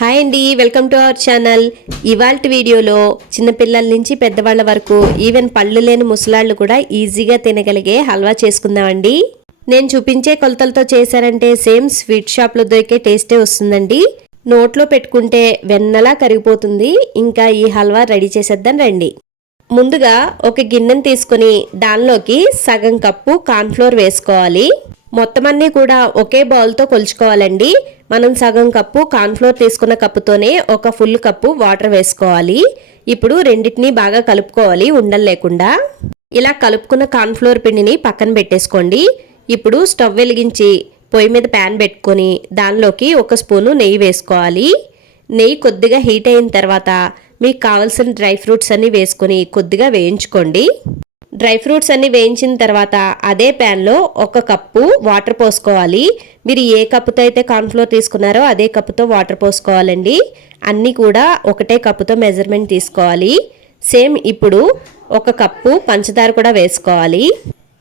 Hi అండి welcome to our channel. ఇవాల్టి వీడియోలో చిన్నపిల్లల నుంచి పెద్దవాళ్ళ వరకు ఈవెన్ పళ్ళు లేని ముసలాళ్ళు కూడా ఈజీగా తినగలిగే హల్వా చేసుకుందామండి. నేను చూపించే కొలతలతో చేశారంటే సేమ్ స్వీట్ షాప్లో దొరికే టేస్టే వస్తుందండి. నోట్లో పెట్టుకుంటే వెన్నలా కరిగిపోతుంది. ఇంకా ఈ హల్వా రెడీ చేసేద్దాం రండి. ముందుగా ఒక గిన్నెను తీసుకుని దానిలోకి సగం కప్పు కార్న్ఫ్లోర్ వేసుకోవాలి. మొత్తం అన్నీ కూడా ఒకే బౌల్తో కొలుచుకోవాలండి. మనం సగం కప్పు కార్న్ఫ్లోర్ తీసుకున్న కప్పుతోనే ఒక ఫుల్ కప్పు వాటర్ వేసుకోవాలి. ఇప్పుడు రెండింటినీ బాగా కలుపుకోవాలి ఉండలు లేకుండా. ఇలా కలుపుకున్న కార్న్ఫ్లోర్ పిండిని పక్కన పెట్టేసుకోండి. ఇప్పుడు స్టవ్ వెలిగించి పొయ్యి మీద ప్యాన్ పెట్టుకొని దానిలోకి ఒక స్పూను నెయ్యి వేసుకోవాలి. నెయ్యి కొద్దిగా హీట్ అయిన తర్వాత మీకు కావాల్సిన డ్రై ఫ్రూట్స్ అన్నీ వేసుకొని కొద్దిగా వేయించుకోండి. డ్రై ఫ్రూట్స్ అన్ని వేయించిన తర్వాత అదే ప్యాన్లో ఒక కప్పు వాటర్ పోసుకోవాలి. మీరు ఏ కప్పుతో అయితే కార్న్ఫ్లోర్ తీసుకున్నారో అదే కప్పుతో వాటర్ పోసుకోవాలండి. అన్నీ కూడా ఒకటే కప్పుతో మెజర్మెంట్ తీసుకోవాలి. సేమ్ ఇప్పుడు ఒక కప్పు పంచదార కూడా వేసుకోవాలి.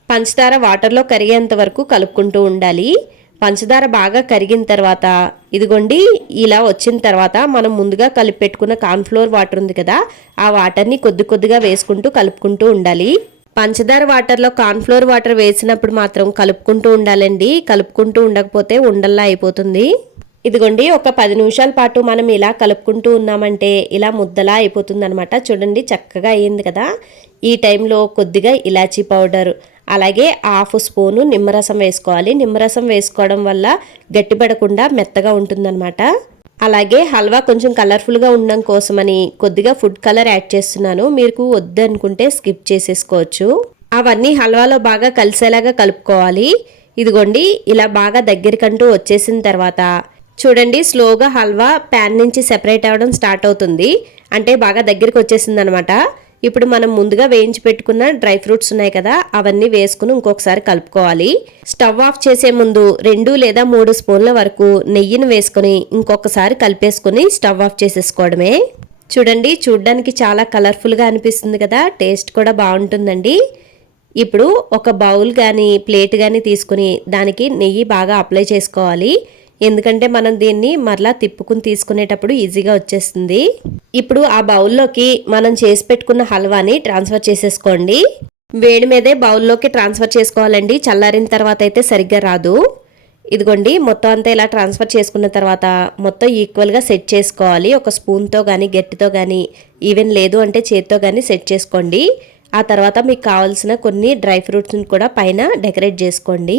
పంచదార వాటర్లో కరిగేంత వరకు కలుపుకుంటూ ఉండాలి. పంచదార బాగా కరిగిన తర్వాత ఇదిగోండి ఇలా వచ్చిన తర్వాత మనం ముందుగా కలిపి పెట్టుకున్న కార్న్ఫ్లోర్ వాటర్ ఉంది కదా ఆ వాటర్ని కొద్ది కొద్దిగా వేసుకుంటూ కలుపుకుంటూ ఉండాలి. పంచదార వాటర్లో కార్న్ఫ్లోర్ వాటర్ వేసినప్పుడు మాత్రం కలుపుకుంటూ ఉండాలండి. కలుపుకుంటూ ఉండకపోతే ఉండల్లా అయిపోతుంది. ఇదిగోండి ఒక పది నిమిషాల పాటు మనం ఇలా కలుపుకుంటూ ఉన్నామంటే ఇలా ముద్దలా అయిపోతుంది అనమాట చూడండి చక్కగా అయ్యింది కదా. ఈ టైంలో కొద్దిగా ఇలాచీ పౌడర్ అలాగే హాఫ్ స్పూను నిమ్మరసం వేసుకోవాలి. నిమ్మరసం వేసుకోవడం వల్ల గట్టిపడకుండా మెత్తగా ఉంటుందన్నమాట. అలాగే హల్వా కొంచెం కలర్ఫుల్గా ఉండడం కోసమని కొద్దిగా ఫుడ్ కలర్ యాడ్ చేస్తున్నాను. మీకు వద్దనుకుంటే స్కిప్ చేసేసుకోవచ్చు. అవన్నీ హల్వాలో బాగా కలిసేలాగా కలుపుకోవాలి. ఇదిగోండి ఇలా బాగా దగ్గరికంటూ వచ్చేసిన తర్వాత చూడండి స్లోగా హల్వా ప్యాన్ నుంచి సెపరేట్ అవ్వడం స్టార్ట్ అవుతుంది. అంటే బాగా దగ్గరికి వచ్చేసింది అనమాట ఇప్పుడు మనం ముందుగా వేయించి పెట్టుకున్న డ్రై ఫ్రూట్స్ ఉన్నాయి కదా అవన్నీ వేసుకుని ఇంకొకసారి కలుపుకోవాలి. స్టవ్ ఆఫ్ చేసే ముందు రెండు లేదా మూడు స్పూన్ల వరకు నెయ్యిని వేసుకుని ఇంకొకసారి కలిపేసుకుని స్టవ్ ఆఫ్ చేసేసుకోవడమే. చూడండి చూడ్డానికి చాలా కలర్ఫుల్గా అనిపిస్తుంది కదా టేస్ట్ కూడా బాగుంటుందండి. ఇప్పుడు ఒక బౌల్ కానీ ప్లేట్ కానీ తీసుకుని దానికి నెయ్యి బాగా అప్లై చేసుకోవాలి. ఎందుకంటే మనం దీన్ని మరలా తిప్పుకుని తీసుకునేటప్పుడు ఈజీగా వచ్చేస్తుంది. ఇప్పుడు ఆ బౌల్లోకి మనం చేసి పెట్టుకున్న హల్వాని ట్రాన్స్ఫర్ చేసేసుకోండి. వేడి మీదే బౌల్లోకి ట్రాన్స్ఫర్ చేసుకోవాలండి. చల్లారిన తర్వాత అయితే సరిగ్గా రాదు. ఇదిగోండి మొత్తం అంతా ఇలా ట్రాన్స్ఫర్ చేసుకున్న తర్వాత మొత్తం ఈక్వల్గా సెట్ చేసుకోవాలి. ఒక స్పూన్తో కానీ గట్టితో కానీ ఈవెన్ లేదు అంటే చేతితో కానీ సెట్ చేసుకోండి. ఆ తర్వాత మీకు కావాల్సిన కొన్ని డ్రై ఫ్రూట్స్ని కూడా పైన డెకరేట్ చేసుకోండి.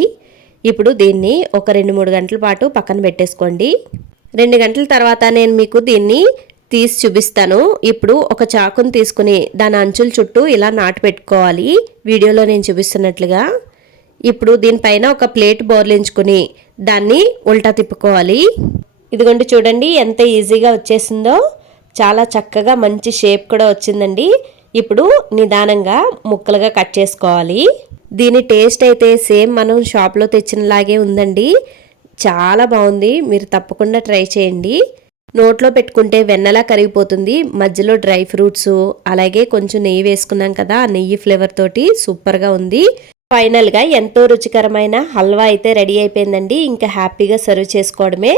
ఇప్పుడు దీన్ని ఒక రెండు మూడు గంటల పాటు పక్కన పెట్టేసుకోండి. రెండు గంటల తర్వాత నేను మీకు దీన్ని తీసి చూపిస్తాను. ఇప్పుడు ఒక చాకుని తీసుకుని దాని అంచుల చుట్టూ ఇలా నాటు పెట్టుకోవాలి. వీడియోలో నేను చూపిస్తున్నట్లుగా. ఇప్పుడు దీనిపైన ఒక ప్లేట్ బోర్లించుకుని దాన్ని ఉల్టా తిప్పుకోవాలి. ఇదిగోండి చూడండి ఎంత ఈజీగా వచ్చేసిందో. చాలా చక్కగా మంచి షేప్ కూడా వచ్చిందండి. ఇప్పుడు నిదానంగా ముక్కలుగా కట్ చేసుకోవాలి. దీని టేస్ట్ అయితే సేమ్ మనం షాప్లో తెచ్చినలాగే ఉందండి. చాలా బాగుంది. మీరు తప్పకుండా ట్రై చేయండి. నోట్లో పెట్టుకుంటే వెన్నలా కరిగిపోతుంది. మధ్యలో డ్రై ఫ్రూట్స్ అలాగే కొంచెం నెయ్యి వేసుకున్నాం కదా ఆ నెయ్యి ఫ్లేవర్ తోటి సూపర్గా ఉంది. ఫైనల్గా ఎంతో రుచికరమైన హల్వా అయితే రెడీ అయిపోయిందండి. ఇంకా హ్యాపీగా సర్వ్ చేసుకోవడమే.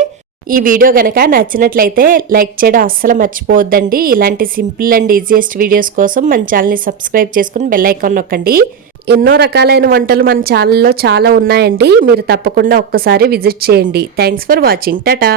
ఈ వీడియో కనుక నచ్చినట్లయితే లైక్ చేయడం అస్సలు మర్చిపోవద్దండి. ఇలాంటి సింపుల్ అండ్ ఈజియెస్ట్ వీడియోస్ కోసం మన ఛానల్ని సబ్స్క్రైబ్ చేసుకుని బెల్ ఐకాన్ నొక్కండి. ఎన్నో రకాలైన వంటలు మన ఛానల్లో చాలా ఉన్నాయండి. మీరు తప్పకుండా ఒక్కసారి విజిట్ చేయండి. Thanks for watching Tata